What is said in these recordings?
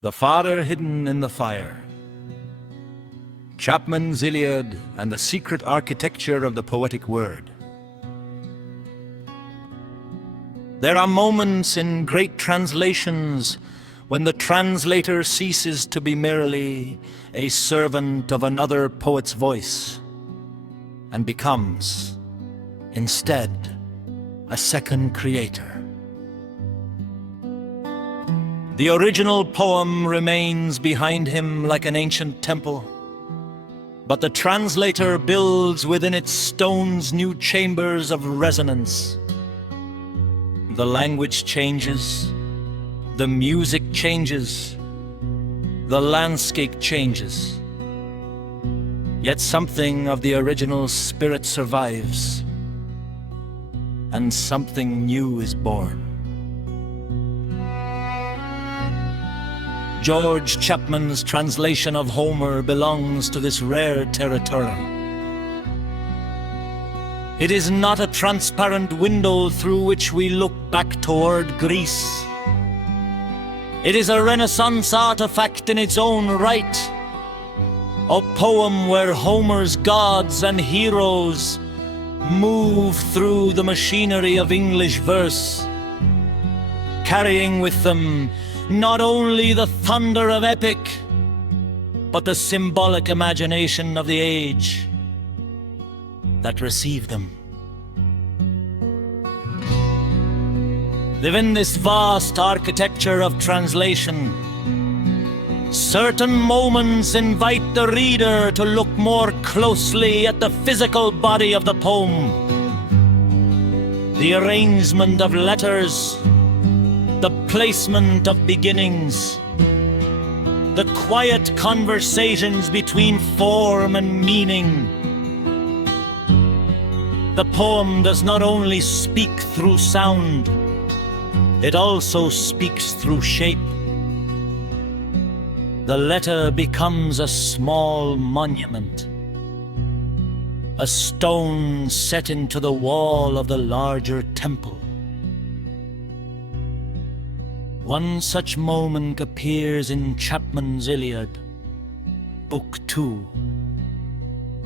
The Father hidden in the fire. Chapman's Iliad and the secret architecture of the poetic word. There are moments in great translations when the translator ceases to be merely a servant of another poet's voice and becomes, instead, a second creator. The original poem remains behind him like an ancient temple, but the translator builds within its stones new chambers of resonance. The language changes, the music changes, the landscape changes. Yet something of the original spirit survives, and something new is born. George Chapman's translation of Homer belongs to this rare territory. It is not a transparent window through which we look back toward Greece. It is a Renaissance artifact in its own right, a poem where Homer's gods and heroes move through the machinery of English verse, carrying with them not only the thunder of epic, but the symbolic imagination of the age that received them. Within this vast architecture of translation, certain moments invite the reader to look more closely at the physical body of the poem. The arrangement of letters, the placement of beginnings, the quiet conversations between form and meaning. The poem does not only speak through sound, it also speaks through shape. The letter becomes a small monument, a stone set into the wall of the larger temple. One such moment appears in Chapman's Iliad, Book 2,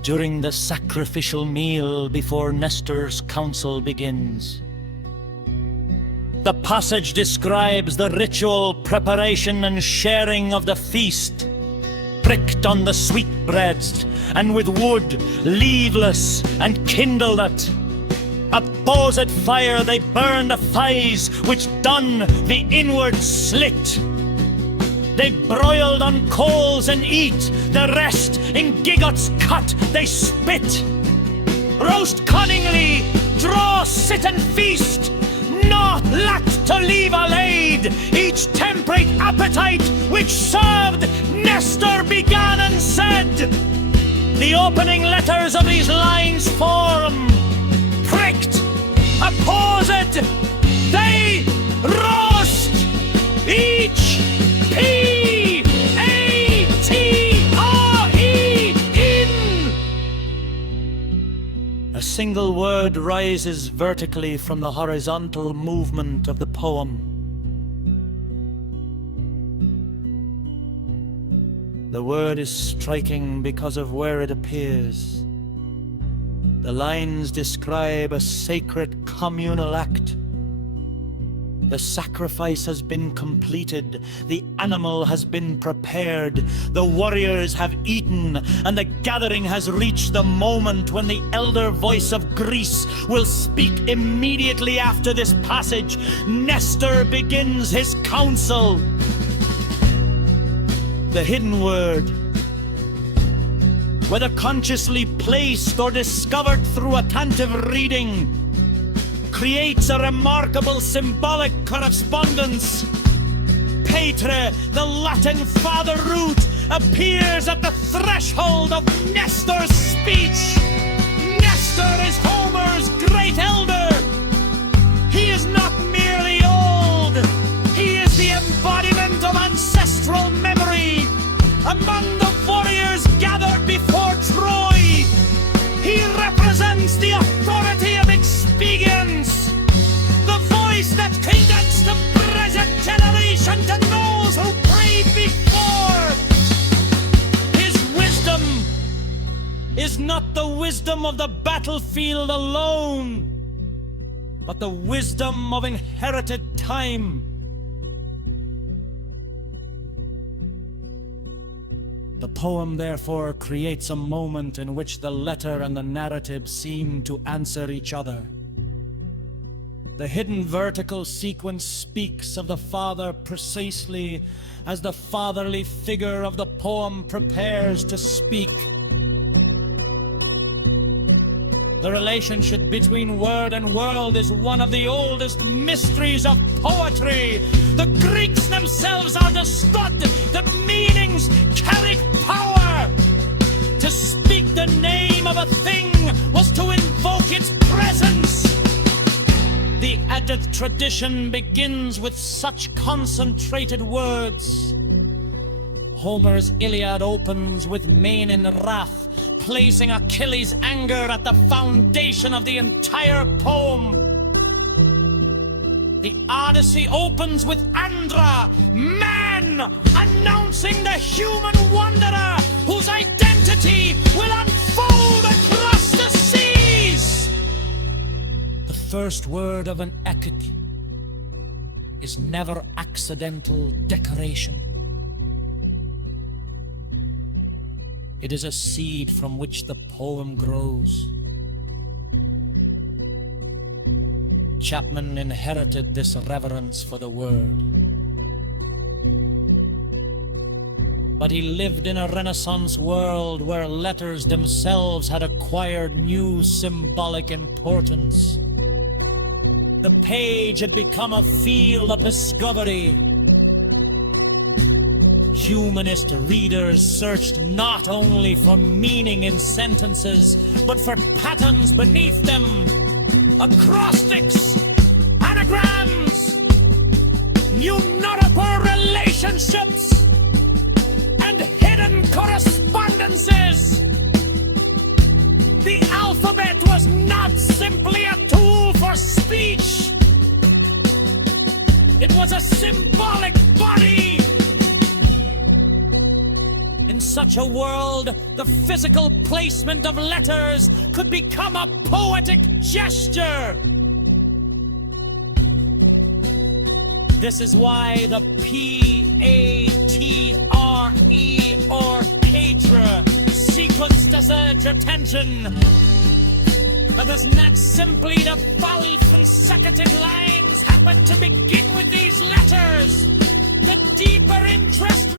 during the sacrificial meal before Nestor's council begins. The passage describes the ritual preparation and sharing of the feast, pricked on the sweetbreads, and with wood, leaveless, and kindled it. At pposéd fire they burn the thighs, which done the inward slit. They broiled on coals and eat, the rest in giggots cut they spit. Roast cunningly, draw, sit and feast, not lack to leave allayed each temperate appetite which served Nestor began and said. The opening letters of these lines form pricked, pposéd, they roast each P-A-T-R-E in. A single word rises vertically from the horizontal movement of the poem. The word is striking because of where it appears. The lines describe a sacred communal act. The sacrifice has been completed, the animal has been prepared, the warriors have eaten, and the gathering has reached the moment when the elder voice of Greece will speak immediately after this passage. Nestor begins his council. The hidden word, whether consciously placed or discovered through attentive reading, creates a remarkable symbolic correspondence. PATRE, the Latin father root, appears at the threshold of Nestor's speech. Nestor is Homer's great elder. He is not merely old, he is the embodiment of ancestral memory. Among the warriors gathered before Troy, he represents the authority of experience, the voice that condensed the present generation to those who prayed before. wisdom of the battlefield alone, but the wisdom of inherited time. The poem, therefore, creates a moment in which the letter and the narrative seem to answer each other. The hidden vertical sequence speaks of the father precisely as the fatherly figure of the poem prepares to speak. The relationship between word and world is one of the oldest mysteries of poetry. The Greeks themselves understood that meanings carried power. To speak the name of a thing was to invoke its presence. The Added tradition begins with such concentrated words. Homer's Iliad opens with main in wrath, placing Achilles' anger at the foundation of the entire poem. The Odyssey opens with Andra, man, announcing the human wanderer whose identity will unfold across the seas. The first word of an epic is never accidental decoration. It is a seed from which the poem grows. Chapman inherited this reverence for the word. But he lived in a Renaissance world where letters themselves had acquired new symbolic importance. The page had become a field of discovery. Humanist readers searched not only for meaning in sentences, but for patterns beneath them. Acrostics, anagrams, numerical relationships, and hidden correspondences. The alphabet was not simply a tool for speech. It was a symbolic body. In such a world, the physical placement of letters could become a poetic gesture. This is why the PATRE or PATRE sequence deserves attention. But there's not simply the 5 consecutive lines happen to begin with these letters. The deeper interest